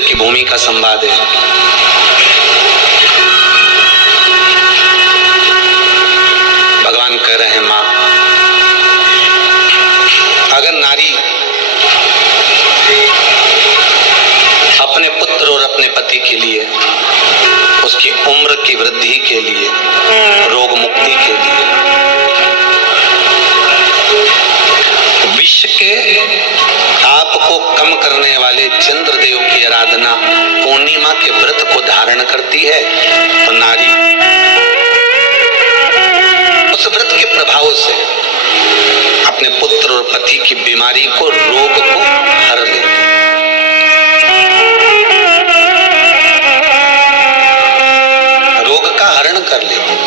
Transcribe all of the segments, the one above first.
की भूमि का संवाद है। भगवान कह रहे हैं, मां, अगर नारी अपने पुत्र और अपने पति के लिए, उसकी उम्र की वृद्धि के लिए, रोग मुक्ति के लिए, विश्व के ताप को कम करने वाले चंद्रदेव की आराधना पूर्णिमा के व्रत को धारण करती है, तो नारी उस व्रत के प्रभाव से अपने पुत्र और पति की बीमारी को, रोग को हर लेती है। रोग का हरण कर लेती है।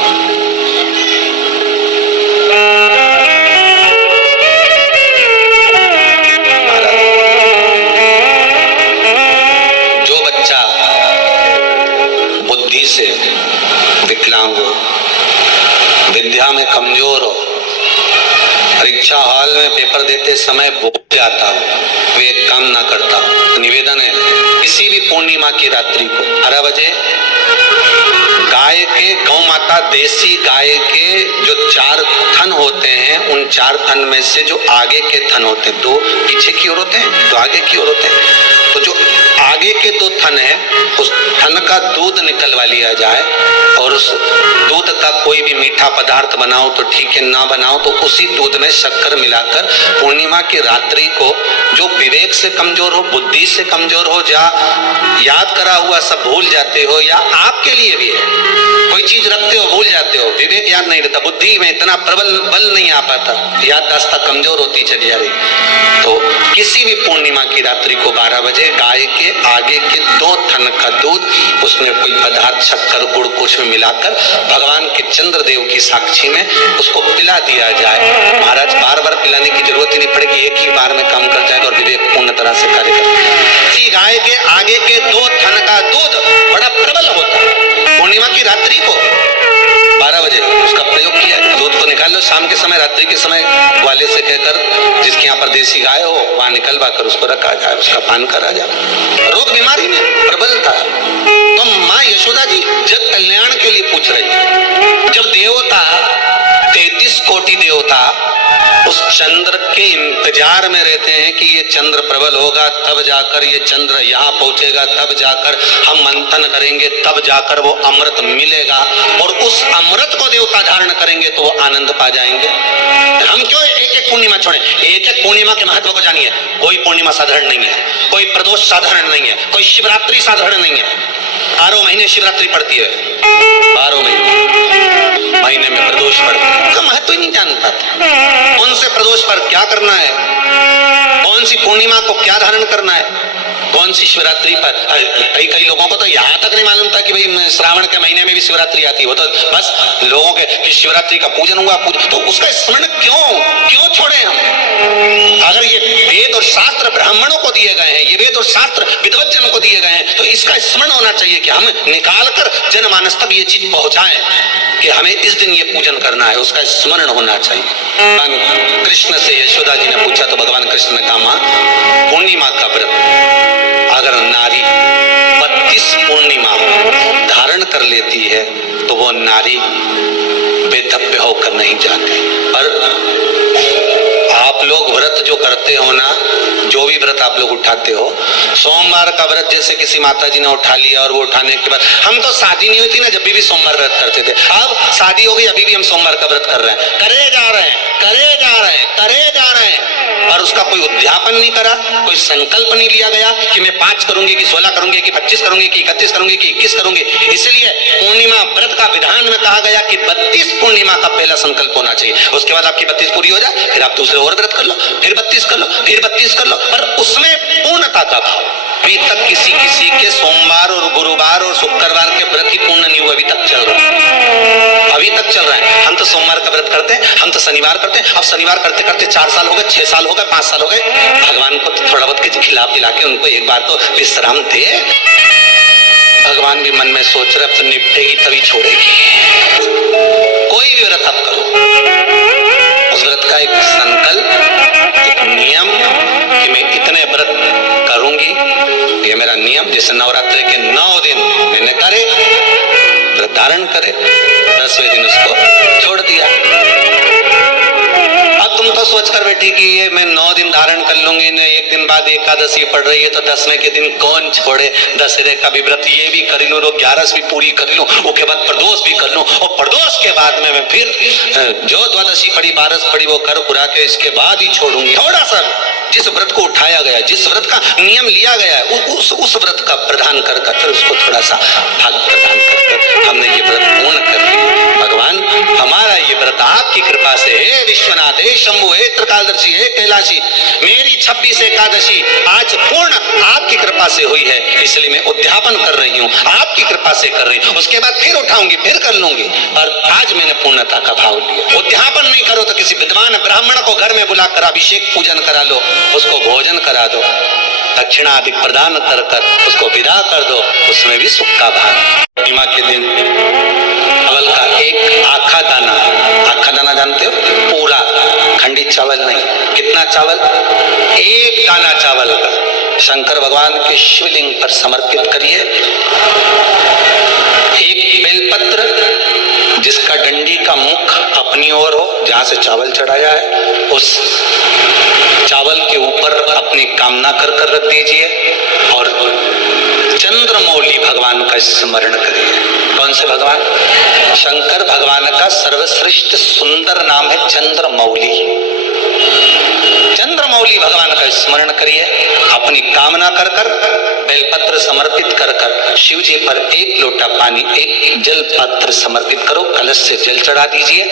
जो बच्चा बुद्धि से विकलांग हो, विद्या में कमजोर हो, परीक्षा हॉल में पेपर देते समय भूल जाता हो, वे एक काम ना करता हो, तो निवेदन है किसी भी पूर्णिमा की रात्रि को 12 बजे गाय के, गौ माता देसी गाय के जो 4 थन होते हैं, उन 4 थन में से जो आगे के थन होते हैं, 2 पीछे की ओर होते हैं, 2 आगे की ओर होते हैं, तो जो आगे के 2 थन है, उस थन का दूध निकलवा लिया जाए और उस दूध का कोई भी मीठा पदार्थ बनाओ तो ठीक है, ना बनाओ तो उसी दूध में शक्कर मिलाकर पूर्णिमा की रात्रि को, जो विवेक से कमजोर हो, बुद्धि से कमजोर हो, या याद करा हुआ सब भूल जाते हो, या आपके लिए भी है कोई चीज रखते हो भूल जाते हो, विवेक याद नहीं रहता, बुद्धि में इतना प्रबल बल नहीं आ पाता, याददाश्त कमजोर होती चली जा रही, तो किसी भी पूर्णिमा की रात्रि को 12 बजे गाय के आगे के 2 थन का दूध, उसमें कोई पदार्थ, शक्कर, गुड़ कुछ में मिलाकर भगवान के चंद्रदेव की साक्षी में उसको पिला दिया जाए। महाराज बार बार पिलाने की जरूरत ही नहीं पड़ेगी, एक ही बार में काम कर जाएगा और विवेक पूर्ण तरह से कार्य करेगा। इसी गाय के आगे के 2 थन का दूध बड़ा प्रबल होता है। पूर्णिमा की रात्रि को 12 बजे उसका प्रयोग किया, दूध को निकाल लो, शाम के समय, रात्रि के समय वाले से कहकर जिसके यहाँ पर देसी गाय हो वहां निकलवा कर उसको रखा जाए, उसका पान करा जाए। रोग बीमारी में प्रबलता, तो माँ यशोदा जी जग कल्याण के लिए पूछ रही है। जब देवता 33 कोटि देवता उस चंद्र के इंतजार में रहते हैं कि ये चंद्र प्रबल होगा, तब जाकर ये चंद्र यहाँ पहुंचेगा, तब जाकर हम मंथन करेंगे, तब जाकर वो अमृत मिलेगा और उस अमृत को देवता धारण करेंगे तो वो आनंद पा जाएंगे। हम क्यों एक एक पूर्णिमा छोड़े? एक एक पूर्णिमा के महत्व को जानिए। कोई पूर्णिमा साधारण नहीं है, कोई प्रदोष साधारण नहीं है, कोई शिवरात्रि साधारण नहीं है। 12 महीने शिवरात्रि पड़ती है, 12 महीने में प्रदोष पड़ता है, उसका महत्व ही नहीं जान पाता। कौन से प्रदोष पर क्या करना है, कौन सी पूर्णिमा को क्या धारण करना है, कौन सी शिवरात्रि पर। कई लोगों को तो यहाँ तक नहीं मालूम था कि भाई श्रावण के महीने में भी शिवरात्रि आती हो, तो बस लोगों के कि शिवरात्रि का पूजन हुआ, तो उसका स्मरण क्यों छोड़े हम? अगर ये वेद और शास्त्र ब्राह्मणों को दिए गए हैं, ये वेद और शास्त्र विद्वज्जनों को दिए गए हैं, तो इसका स्मरण होना चाहिए कि हम निकाल कर जनमानस तक ये चीज पहुंचाएं कि हमें इस दिन ये पूजन करना है, उसका स्मरण होना चाहिए। भगवान कृष्ण से यशोदा जी ने पूछा तो भगवान कृष्ण ने कहा, मां, पूर्णिमा का व्रत अगर नारी 32 पूर्णिमा धारण कर लेती है तो वो नारी बेधब्य होकर नहीं जाती। पर आप लोग व्रत जो करते हो ना, जो भी व्रत आप लोग उठाते हो, सोमवार का व्रत जैसे किसी माता जी ने उठा लिया और वो उठाने के बाद, हम तो शादी नहीं हुई थी ना जब भी सोमवार व्रत करते थे, अब शादी हो गई अभी भी हम सोमवार का व्रत कर रहे हैं, करे जा रहे हैं, और उसका कोई उद्यापन नहीं करा, कोई संकल्प नहीं लिया गया कि मैं 5 करूंगी कि 16 करूंगी कि 25 करूंगी कि 31 करूंगी कि 21 करूंगी। इसलिए पूर्णिमा व्रत का विधान में कहा गया कि 32 पूर्णिमा का पहला संकल्प होना चाहिए, उसके बाद आपकी 32 पूरी हो जाए, फिर आप दूसरे और व्रत कर लो, फिर 32 कर लो, फिर 32 कर लो, पर उसमें पूर्णता का भाव। अभी तक किसी के सोमवार और गुरुवार और शुक्रवार के व्रत ही पूर्ण नहीं हुआ, अभी तक चल रहा है, अभी तक चल रहा है। हम तो सोमवार का व्रत करते हैं, हम तो शनिवार करते हैं, अब शनिवार करते करते 4 साल हो गए, 6 साल हो गए, 5 साल हो गए। भगवान को तो थोड़ा बहुत खिला पिला के उनको एक बार तो विश्राम दे। भगवान भी मन में सोच रहे, अब तो निपटेगी तभी छोड़ेगी। कोई भी व्रत आप करो, उस व्रत का एक संकल्प, एक नियम कि मैं इतने व्रत करूंगी, ये मेरा नियम नियम, जैसे नवरात्रि के 9 दिन मैंने करे, व्रत धारण करे, 10वें दिन उसको छोड़ दिया। अब तुम तो सोच कर बैठी कि ये मैं 9 दिन धारण कर लूंगी, न एक दिन बाद एकादशी पड़ रही है तो 10वें के दिन कौन छोड़े, दशहरे का भी व्रत ये भी कर लूं, 11 भी पूरी कर लूं, उसके बाद प्रदोष भी कर लूं, और प्रदोष के बाद में मैं फिर जो द्वादशी पड़ी 12 पड़ी वो कर पुरा के इसके बाद ही छोड़ूंगी। थोड़ा सा जिस व्रत को उठाया गया, जिस व्रत का नियम लिया गया है, उस व्रत का प्रदान कर फिर उसको थोड़ा सा भाग प्रदान कर हमने ये व्रत पूर्ण कर लिया। भगवान हमारा ये व्रत आपकी कृपा से, हे विश्वनाथ, हे शंभु, हे त्रिकालदर्शी, हे कैलाशी, मेरी 26 एकादशी आज पूर्ण आपकी कृपा से हुई है, इसलिए मैं उद्यापन कर रही हूँ, आपकी कृपा से कर रही हूँ, उसके बाद फिर उठाऊंगी, फिर कर लूंगी, और आज मैंने पूर्णता का भाव लिया। उद्यापन नहीं करो तो किसी विद्वान ब्राह्मण को घर में बुलाकर अभिषेक पूजन करा लो, उसको भोजन करा दो, दक्षिणा आदि प्रदान कर कर उसको विदा कर दो, उसमें भी सुख का भाग। पूर्णिमा के दिन चावल का एक आखा दाना जानते हो, पूरा खंडित चावल नहीं, कितना चावल, एक दाना चावल का शंकर भगवान के शिवलिंग पर समर्पित करिए। एक बेलपत्र जिसका डंडी का मुख अपनी ओर हो, जहां से चावल चढ़ाया है, उस चावल के ऊपर अपनी कामना कर कर रख दीजिए और चंद्रमौली भगवान का स्मरण करिए। कौन से भगवान? शंकर भगवान का सर्वश्रेष्ठ सुंदर नाम है चंद्रमौली। चंद्रमौली भगवान का स्मरण करिए, अपनी कामना कर कर बेलपत्र समर्पित कर कर शिव जी पर एक लोटा पानी, एक जल पात्र समर्पित करो, कलश से जल चढ़ा दीजिए,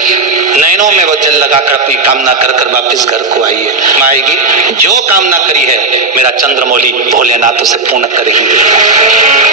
नयनों में वो जल लगाकर अपनी कामना कर कर वापिस घर को आइए। आएगी जो कामना करी है मेरा चंद्रमौली भोलेनाथ उसे पूर्ण करेंगे।